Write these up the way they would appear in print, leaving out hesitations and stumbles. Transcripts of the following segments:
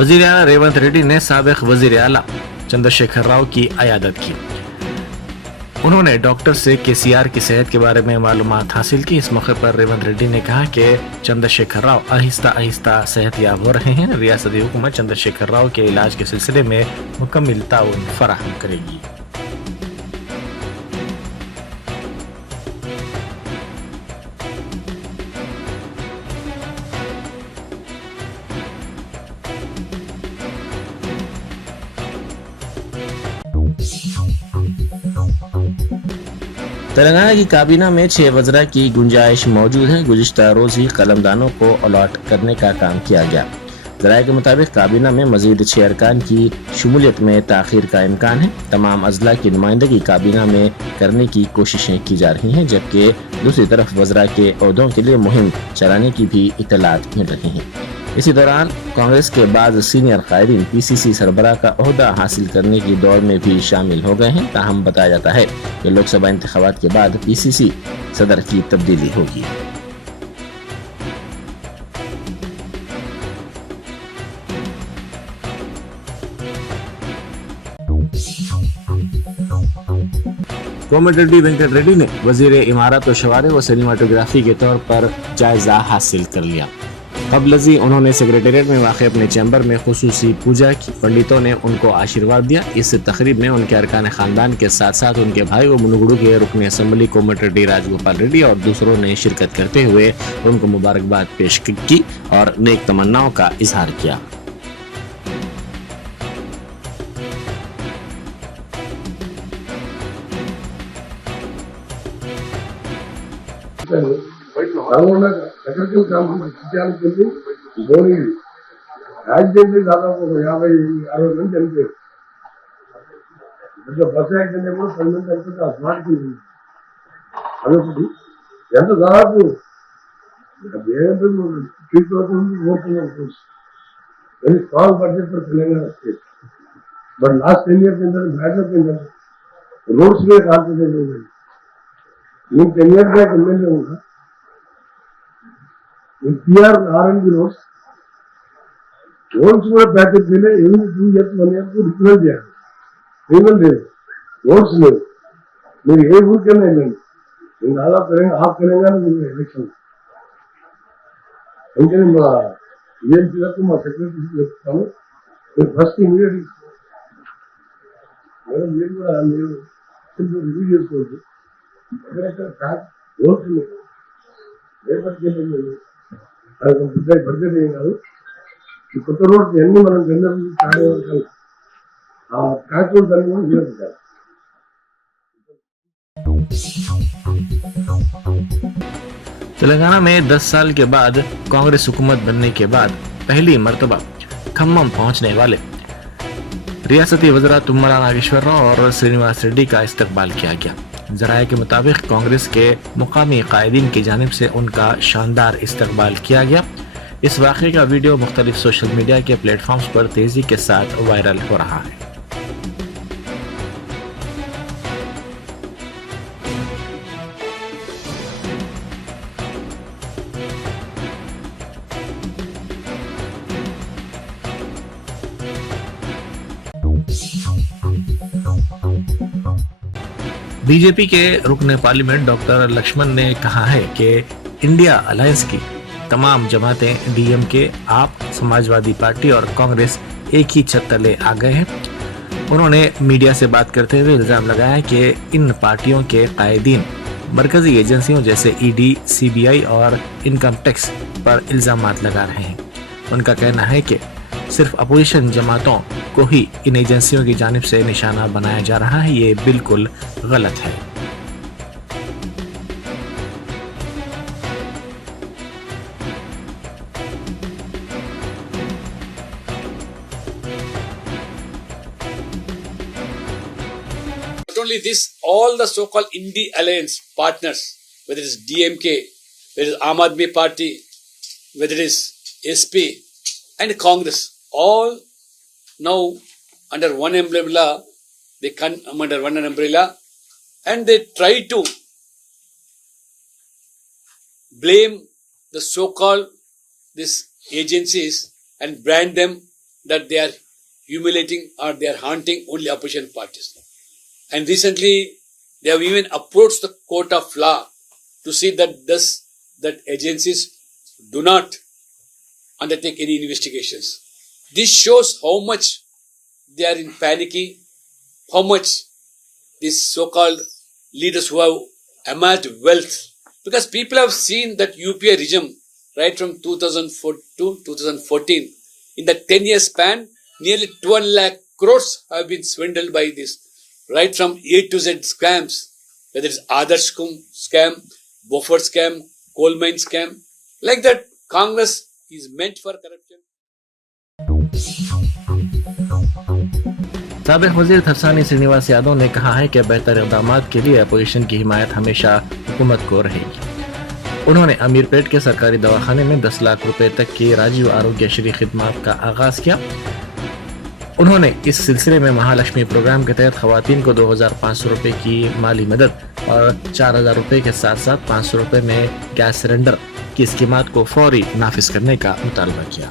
वजीर आला रेवंत रेड्डी ने साबिक वजीर आला चंद्रशेखर राव की अयादत की। उन्होंने डॉक्टर से केसीआर की सेहत के बारे में मालूमात हासिल की। इस मौके पर रेवंत रेड्डी ने कहा कि चंद्रशेखर राव आहिस्ता आहिस्ता सेहतयाब हो रहे हैं। रियासती हुकूमत चंद्रशेखर राव के इलाज के सिलसिले में मुकम्मल ताउन फराहम करेगी। तेलंगाना की काबीना में 6 वज़रा की गुंजाइश मौजूद है। गुज़िश्ता रोज ही कलमदानों को अलॉट करने का काम किया गया। ज़राए के मुताबिक काबीना में मजीद 6 अरकान की शमूलियत में ताख़ीर का इम्कान है। तमाम अज़ला की नुमाइंदगी काबीना में करने की कोशिशें की जा रही हैं, जबकि दूसरी तरफ वज़रा के ओहदों के लिए मुहिम चलाने की भी इत्तलात मिल रही हैं। इसी दौरान कांग्रेस के बाद सीनियर कायदीन पीसीसी सरबराह का ओहदा हासिल करने की दौड़ में भी शामिल हो गए हैं। ताहम बताया जाता है कि लोकसभा इंतखाबात के बाद पीसीसी सदर की तब्दीली होगी। कोमटिरेड्डी वेंकट रेड्डी ने वजीर इमारत व शवारे व सिनेमाटोग्राफी के तौर पर जायजा हासिल कर लिया। कबलजी उन्होंने सेक्रेटेरिएट में वाक़ अपने चैम्बर में खुसूसी पूजा की। पंडितों ने उनको आशीर्वाद दिया। इस तकरीब में उनके अरकान खानदान के साथ साथ उनके भाई व मुनुगुडू के रुकन असम्बली कोमटिरेड्डी राजगोपाल रेड्डी और दूसरों ने शिरकत करते हुए उनको मुबारकबाद पेश की और नेक तमन्नाओं का इजहार किया। రకరకాల గ్రామాలకు ధోని యాక్సిడెంట్ దాదాపు 50-60 మంది చనిపోయారు. బస్ యాక్సిడెంట్ కూడా 10 మంది చనిపోతే ఆ స్మార్ట్ కింద అదొకటి. ఎంత దాదాపు 3,000 ఓటున్నారు. Very small budget for Telangana state. But last 10 years బ్యాకప్ ఏంటంటే రోడ్స్ మీద కాన్సన్ట్రేట్ చేయండి. నేను 10 years బ్యాక్ ఎమ్మెల్యే ఉన్నా. PR R&D roads కూడా ప్యాకేజ్ చేయలే. 2 years 1 year రిప్రజెంట్ చేయాలి. పేమెంట్ లేదు, రోడ్స్ లేవు. మీరు ఏ ఊరికైనా వెళ్ళండి, నేను దాదాపు తెలంగాణ ఎలక్షన్ వెంటనే మా ఏఎంసీలకు మా సెక్రటరీ చెప్తాను. మీరు ఫస్ట్ ఇమీడియట్ మేడం మీరు కూడా మీరు రివ్యూ చేసుకోవచ్చు. ఎక్కడెక్కడ రోడ్స్ లేవు, రేపటికి వెళ్ళండి. అది పెద్ద బడ్జెట్ ఏం కాదు. ఈ కొత్త రోడ్స్ అన్ని మనం జనరల్ కార్యవర్గాలు ఆ ట్రాక్టర్స్ అన్ని కూడా నిలబెట్టాలి. तेलंगाना में 10 साल के बाद कांग्रेस हुकूमत बनने के बाद पहली मर्तबा खम्मम पहुंचने वाले रियासती वज़रा तुम्मला नागेश्वर राव और श्रीनिवास रेड्डी का इस्तकबाल किया गया। ज़राए के मुताबिक कांग्रेस के मुकामी कायदीन की जानिब से उनका शानदार इस्तकबाल किया गया। इस वाक़े का वीडियो मुख्तलिफ सोशल मीडिया के प्लेटफॉर्म्स पर तेज़ी के साथ वायरल हो रहा है। बीजेपी के रुकन पार्लियामेंट डॉक्टर लक्ष्मण ने कहा है कि इंडिया अलायंस की तमाम जमातें DMK, आप, समाजवादी पार्टी और कांग्रेस एक ही छत तले आ गए हैं। उन्होंने मीडिया से बात करते हुए इल्ज़ाम लगाया कि इन पार्टियों के कायदीन मरकजी एजेंसियों जैसे ED, CBI और इनकम टैक्स पर इल्ज़ामात लगा रहे हैं। उनका कहना है कि सिर्फ अपोजिशन जमातों को ही इन एजेंसियों की जानिब से निशाना बनाया जा रहा है। ये बिल्कुल गलत है। Not only this, all the so-called Indie Alliance partners, whether it is DMK, whether it is Aam Aadmi Party, whether it is SP and Congress, all now under one umbrella, they come under one umbrella and they try to blame the so-called these agencies and brand them that they are humiliating or they are haunting only opposition parties. And recently, they have even approached the court of law to see that agencies do not undertake any investigations. This shows how much they are in panicky, how much these so-called leaders who have amassed wealth, because people have seen that UPA regime right from 2004 to 2014. In the 10-year span, nearly 12 lakh crores have been swindled by this, right from A to Z scams, whether it's Adarsh scam, Beaufort scam, coal mine scam. Like that, Congress is meant for corruption. साबिक वजीर थरसानी श्रीनिवास यादव ने कहा है कि बेहतर इक़दामात के लिए opposition की हिमायत हमेशा हुकूमत को रहेगी। उन्होंने अमीरपेट के सरकारी दवाखाने में 10 लाख रुपए तक की राजीव आरोग्य श्री खिदमात का आगाज किया। उन्होंने इस सिलसिले में महालक्ष्मी प्रोग्राम के तहत खवातीन को 2500 रुपए की माली मदद और 4000 रुपए के साथ साथ 500 रुपए में गैस सिलेंडर की स्कीमात को फौरी नाफिज करने का मुतालबा किया।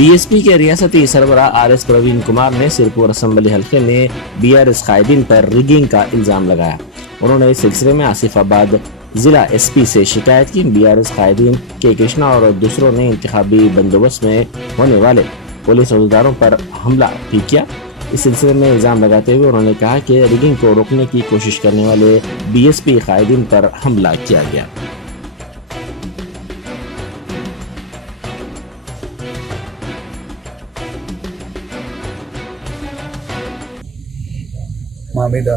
बीएसपी के रियासती सरबराह आरएस प्रवीण कुमार ने सिरपुर असम्बली हल्के में बीआरएस कायदीन पर रिगिंग का इल्जाम लगाया। उन्होंने इस सिलसिले में आसिफाबाद जिला एसपी से शिकायत की। बीआरएस कायदीन के कृष्णा और दूसरों ने इंतखाबी बंदोबस्त में होने वाले पुलिस अहदेदारों पर हमला भी किया। इस सिलसिले में इल्जाम लगाते हुए उन्होंने कहा कि रिगिंग को रोकने की कोशिश करने वाले बीएसपी कायदीन पर हमला किया गया। మా మీద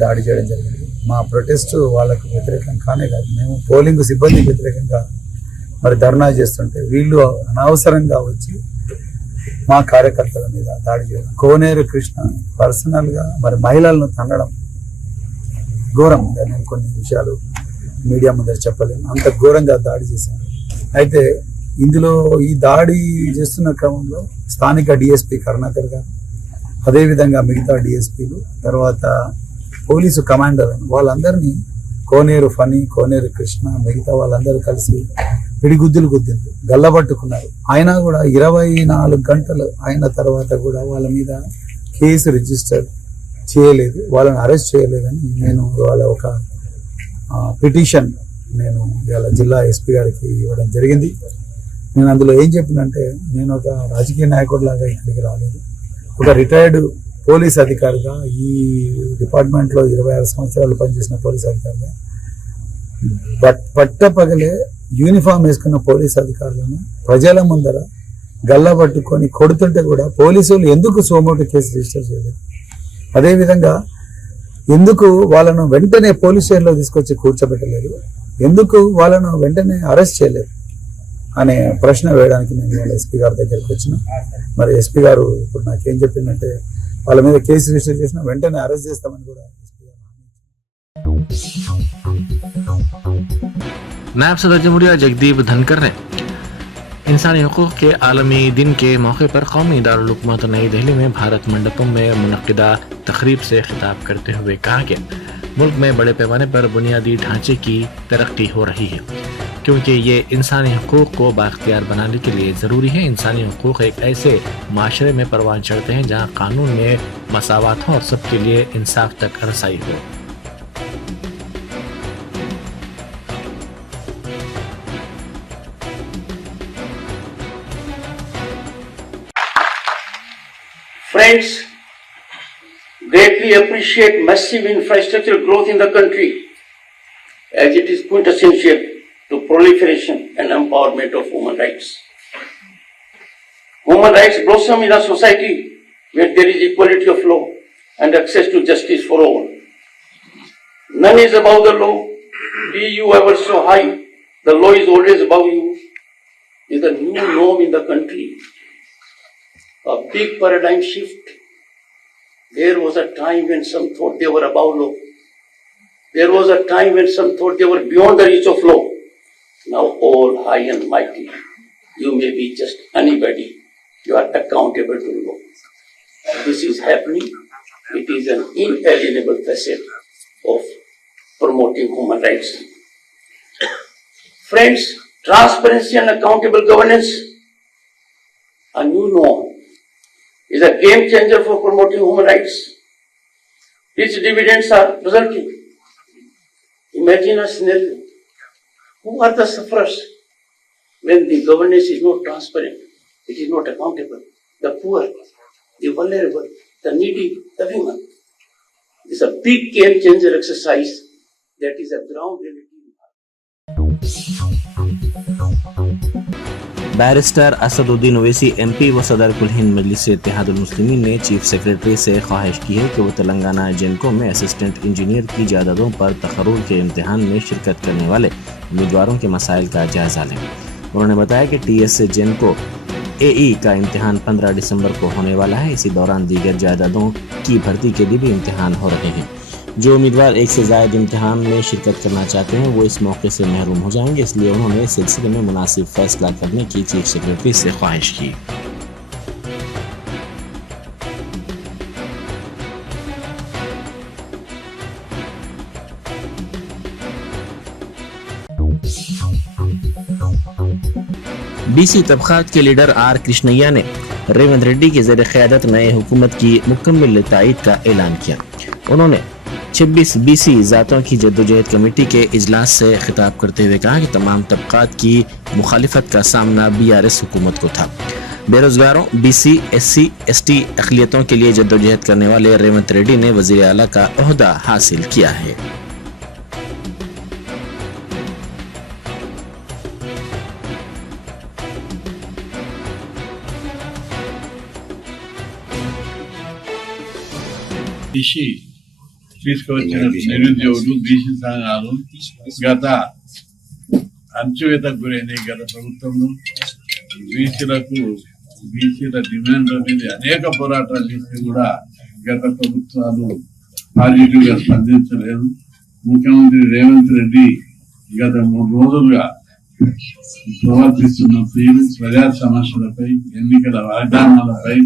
దాడి చేయడం జరిగింది. మా ప్రొటెస్ట్ వాళ్ళకు వ్యతిరేకం కానే కాదు, మేము పోలింగ్ సిబ్బందికి వ్యతిరేకంగా మరి ధర్నా చేస్తుంటే వీళ్ళు అనవసరంగా వచ్చి మా కార్యకర్తల మీద దాడి చేయడం, కోనేరు కృష్ణ పర్సనల్ గా మరి మహిళలను తన్నడం ఘోరంగా, నేను కొన్ని విషయాలు మీడియా ముందర చెప్పలేను, అంత ఘోరంగా దాడి చేశాను. అయితే ఇందులో ఈ దాడి చేస్తున్న క్రమంలో స్థానిక డిఎస్పీ కరుణాకర్ గారు, అదేవిధంగా మిగతా డిఎస్పీలు, తర్వాత పోలీసు కమాండర్ వాళ్ళందరినీ కోనేరు ఫణి, కోనేరు కృష్ణ, మిగతా వాళ్ళందరూ కలిసి పిడిగుద్దులు గుద్దింది, గల్లబట్టుకున్నారు. అయినా కూడా 24 గంటలు అయిన తర్వాత కూడా వాళ్ళ మీద కేసు రిజిస్టర్ చేయలేదు, వాళ్ళని అరెస్ట్ చేయలేదని నేను వాళ్ళ ఒక పిటిషన్ నేను ఇవాళ జిల్లా ఎస్పీ గారికి ఇవ్వడం జరిగింది. నేను అందులో ఏం చెప్పినంటే, నేను ఒక రాజకీయ నాయకుడిలాగా ఇక్కడికి రాలేదు, ఒక రిటైర్డ్ పోలీస్ అధికారిగా, ఈ డిపార్ట్మెంట్లో 26 సంవత్సరాలు పనిచేసిన పోలీస్ అధికారిగా, పట్టపగలే యూనిఫామ్ వేసుకున్న పోలీస్ అధికారులను ప్రజల ముందర గల్లా పట్టుకొని కొడుతుంటే కూడా పోలీసులు ఎందుకు సోమోటు కేసు రిజిస్టర్ చేయలేదు, అదేవిధంగా ఎందుకు వాళ్ళను వెంటనే పోలీస్ స్టేషన్లో తీసుకొచ్చి కూర్చోబెట్టలేదు, ఎందుకు వాళ్ళను వెంటనే అరెస్ట్ చేయలేదు అనే ప్రశ్న వేయడానికి నేను వాళ్ళ ఎస్పీ గారి దగ్గరికి వచ్చిన. మరి ఎస్పీ గారు ఇప్పుడు నాకేం చెప్పిందంటే, వాళ్ళ మీద కేసు రిజిస్టర్ చేసిన వెంటనే అరెస్ట్ చేస్తామని కూడా ఎస్పీ గారు. नायब सदर जमहूरिया जगदीप धनकर ने इंसानी हकूक़ के आलमी दिन के मौके पर कौमी दारुल हुकूमत नई दिल्ली में भारत मंडपम में मुनक्किदा तकरीब से खिताब करते हुए कहा कि मुल्क में बड़े पैमाने पर बुनियादी ढांचे की तरक्की हो रही है, क्योंकि ये इंसानी हकूक़ को बाख्तियार बनाने के लिए ज़रूरी है। इंसानी हकूक़ एक ऐसे माशरे में परवान चढ़ते हैं जहाँ कानून में मसावत हो और सबके लिए इंसाफ तक रसाई हो। Friends, greatly appreciate massive infrastructure growth in the country, as it is quintessential to proliferation and empowerment of human rights. Human rights blossom in a society where there is equality of law and access to justice for all. None is above the law. Be you ever so high, the law is always above you, is the new norm in the country. A big paradigm shift. There was a time when some thought they were above law. There was a time when some thought they were beyond the reach of law. now all high and mighty. You may be just anybody. You are accountable to law. This is happening. It is an inalienable facet of promoting human rights. Friends, transparency and accountable governance, a new norm, is a game changer for promoting human rights. Its dividends are resulting. Imagine a scenario. Who are the sufferers when the governance is not transparent? It is not accountable. The poor, the vulnerable, the needy, the women. This is a big game changer exercise that is a ground reality. Barrister Asaduddin Owaisi MP व सदर कुल हिंद मजलिस इत्तेहादुल मुस्लिमीन ने chief secretary से ख्वाहिश की है कि वो तेलंगाना जेनको में असिस्टेंट इंजीनियर की जायदादों पर तखर्रुर के इम्तिहान में शिरकत करने वाले उम्मीदवारों के मसाइल का जायजा लें। उन्होंने बताया कि टीएस जेनको एई का इम्तिहान 15 दिसंबर को होने वाला है। इसी दौरान दीगर जायदादों की भर्ती के लिए भी इम्तिहान हो रहे हैं। जो उम्मीदवार एक से ज़ायद इम्तिहान में शिरकत करना चाहते हैं वो इस मौके से महरूम हो जाएंगे, इसलिए उन्होंने इस सिलसिले में मुनासिब फैसला करने की चीफ सेक्रेटरी से ख्वाहिश की। बीसी तबकात के लीडर आर कृष्णैया ने रेवंत रेड्डी की ज़ेर क़यादत नए हुकूमत की मुकम्मल तायीद का ऐलान किया। उन्होंने 26 बीसी ज़ातों की जद्दोजहद कमेटी के इजलास से खिताब करते हुए कहा कि तमाम तबकात की मुखालिफत का सामना बीआरएस हुकूमत को था। बेरोजगारों, बीसी, एससी, एसटी अक़लियतों के लिए जद्दोजहद करने वाले रेवंत रेड्डी ने वज़ीर आला का ओहदा हासिल किया है। బీసీ తీసుకువచ్చిన నిరుద్యోగులు బీసీ సంఘాలు గత అణచివేతకు గురైన గత ప్రభుత్వంలో బీసీల డిమాండ్ అనేది అనేక పోరాటాలు చేసి కూడా గత ప్రభుత్వాలు పాజిటివ్ గా స్పందించలేదు. ముఖ్యమంత్రి రేవంత్ రెడ్డి గత 3 రోజులుగా ప్రవర్తిస్తున్న తీరు, ప్రజా సమస్యలపై, ఎన్నికల వాగ్దానాలపై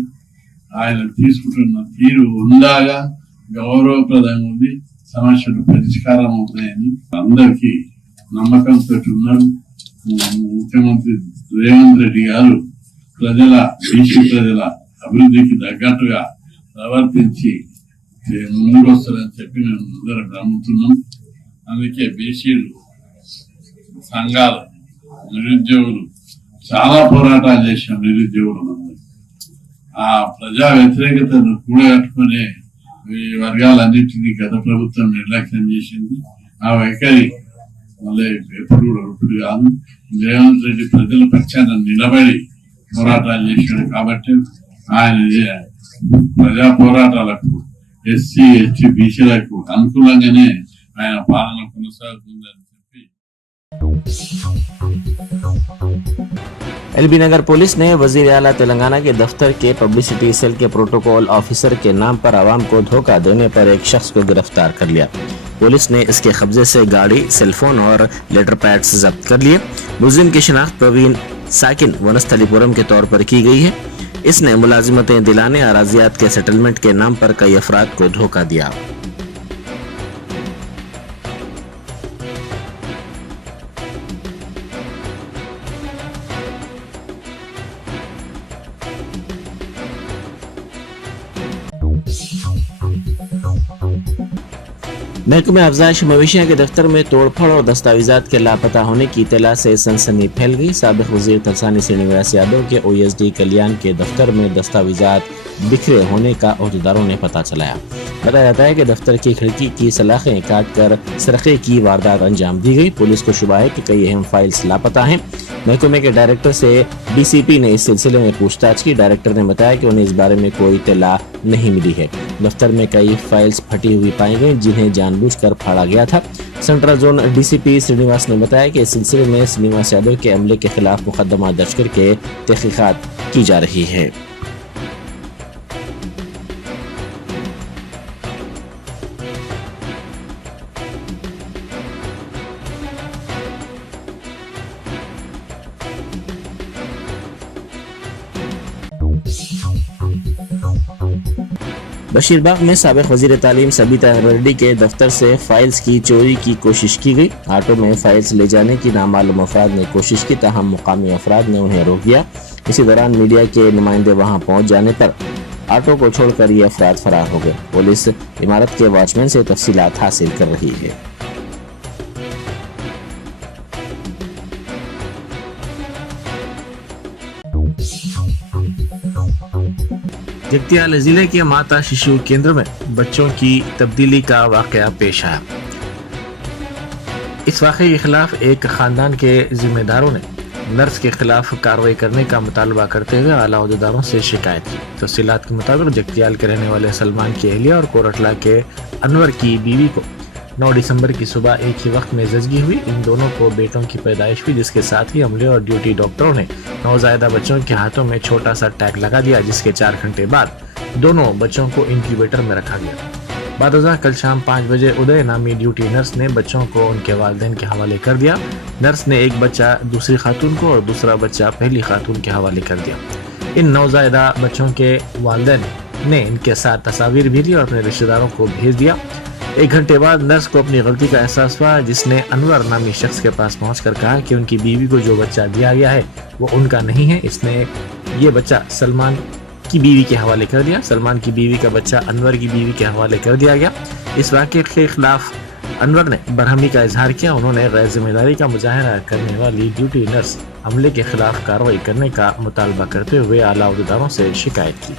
ఆయన తీసుకుంటున్న తీరు ఉందాగా గౌరవప్రదంగా ఉంది. సమస్యలు పరిష్కారం అవుతాయని అందరికీ నమ్మకంతో ఉన్నారు. ముఖ్యమంత్రి రేవంత్ రెడ్డి గారు బీసీ ప్రజల అభివృద్ధికి తగ్గట్టుగా ప్రవర్తించి ముందుకు వస్తారని చెప్పి మేము అందరం నమ్ముతున్నాం. అందుకే బీసీలు సంఘాలు, నిరుద్యోగులు చాలా పోరాటాలు చేశాం. నిరుద్యోగులు ఆ ప్రజా వ్యతిరేకతను కూడగట్టుకునే ఈ వర్గాలన్నింటినీ గత ప్రభుత్వం నిర్లక్ష్యం చేసింది. ఆ వైఖరి మళ్ళీ ఎప్పుడు ఇప్పుడు కాదు. రేవంత్ రెడ్డి ప్రజల పక్షాన నిలబడి పోరాటాలు చేశాడు కాబట్టి ఆయన ప్రజా పోరాటాలకు, ఎస్సీ, ఎస్టీ, బీసీలకు అనుకూలంగానే ఆయన పాలన కొనసాగుతుందని చెప్పి एलबी नगर पुलिस ने वजीर आला तेलंगाना के दफ्तर के पब्लिसिटी सेल के प्रोटोकॉल ऑफिसर के नाम पर आवाम को धोखा देने पर एक शख्स को गिरफ्तार कर लिया। पुलिस ने इसके कब्जे से गाड़ी, सेलफोन और लेटर पैड्स जब्त कर लिए। मुलजिम की शिनाख्त प्रवीण साकिन वनस्थलीपुरम के तौर पर की गई है। इसने मुलाजिमतें दिलाने, अराजियात के सेटलमेंट के नाम पर कई अफराद को धोखा दिया। महकमे अफजाइश मवेशियाँ के दफ्तर में तोड़फोड़ और दस्तावेजात के लापता होने की इत्तला से सनसनी फैल गई। साबिक वजीर तलसानी श्रीनिवास यादव के ओएसडी कल्याण के दफ्तर में दस्तावेजात बिखरे होने का अहदेदारों ने पता चलाया। बताया जाता है कि दफ्तर की खिड़की की सलाखें काटकर सरके की वारदात अंजाम दी गई। पुलिस को शुबा है कि कई अहम फाइल्स लापता हैं। महकमे के डायरेक्टर से डीसीपी ने इस सिलसिले में पूछताछ की। डायरेक्टर ने बताया कि उन्हें इस बारे में कोई इत्तला नहीं मिली है। दफ्तर में कई फाइल्स फटी हुई पाई गई जिन्हें जानबूझकर फाड़ा गया था। सेंट्रल जोन डीसीपी श्रीनिवास ने बताया कि इस सिलसिले में श्रीनिवास यादव के अमले के खिलाफ मुकदमा दर्ज करके तहकीकात की जा रही है। बशीरबाग में साबिक वजीर तालीम सबीता रेड्डी के दफ्तर से फाइल्स की चोरी की कोशिश की गई। ऑटो में फाइल्स ले जाने की नामालूम अफराद ने कोशिश की, ताहम मुकामी अफराद ने उन्हें रोक दिया। इसी दौरान मीडिया के नुमाइंदे वहां पहुंच जाने पर ऑटो को छोड़कर ये अफराद फरार हो गए। पुलिस इमारत के वॉचमैन से तफसीलात हासिल कर रही है। जगतियाल जिले के माता शिशु केंद्र में बच्चों की तब्दीली का वाकया पेश आया। इस वाक़े के खिलाफ एक खानदान के जिम्मेदारों ने नर्स के खिलाफ कार्रवाई करने का मुतालबा करते हुए आला अहदेदारों से शिकायत की। तफसीलात के मुताबिक जगतियाल के रहने वाले सलमान की अहलिया और कोरटला के अनवर की बीवी को 9 दिसंबर की सुबह एक ही वक्त में जजगी हुई। इन दोनों को बेटों की पैदाइश हुई, जिसके साथ ही अमले और ड्यूटी डॉक्टरों ने नवजायदा बच्चों के हाथों में छोटा सा टैग लगा दिया, जिसके 4 घंटे बाद दोनों बच्चों को इंक्यूबेटर में रखा गया। बादशाह कल शाम 5 बजे उदय नामी ड्यूटी नर्स ने बच्चों को उनके वालिदैन के हवाले कर दिया। नर्स ने एक बच्चा दूसरी खातून को और दूसरा बच्चा पहली खातून के हवाले कर दिया। इन नवजायदा बच्चों के वालिदैन ने इनके साथ तस्वीर भी ली और अपने रिश्तेदारों को भेज दिया। 1 घंटे बाद नर्स को अपनी गलती का एहसास हुआ, जिसने अनवर नामी शख्स के पास पहुंचकर कहा कि उनकी बीवी को जो बच्चा दिया गया है वो उनका नहीं है। इसने ये बच्चा सलमान की बीवी के हवाले कर दिया। सलमान की बीवी का बच्चा अनवर की बीवी के हवाले कर दिया गया। इस वाक़े के खिलाफ अनवर ने बरहमी का इजहार किया। उन्होंने गैर जिम्मेदारी का मुजाहरा करने वाली ड्यूटी नर्स अमले के खिलाफ कार्रवाई करने का मुतालबा करते हुए आला अहदेदारों से शिकायत की।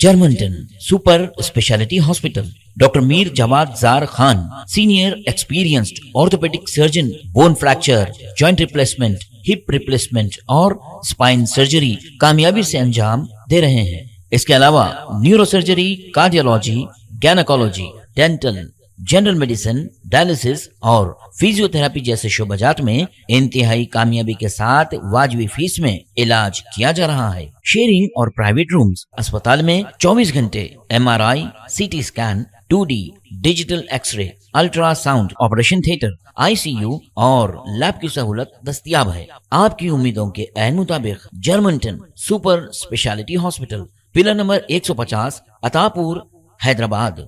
Germanten super speciality hospital, doctor Mir Jawad Zar Khan, senior experienced orthopaedic surgeon, bone fracture, joint replacement, hip replacement और स्पाइन सर्जरी कामयाबी से अंजाम दे रहे हैं। इसके अलावा neuro surgery, cardiology, gynaecology, dental, general medicine, dialysis और फिजियोथेरेपी जैसे शोबाजात में इंतहाई कामयाबी के साथ वाजिबी फीस में इलाज किया जा रहा है। शेयरिंग और प्राइवेट रूम्स, अस्पताल में 24 घंटे MRI, CT scan, 2D digital x ray, ultrasound, operation theatre, ICU और लैब की सहूलत दस्तयाब है। आपकी उम्मीदों के ऐन मुताबिक Germanten super speciality hospital, pillar number 150, Attapur, Hyderabad.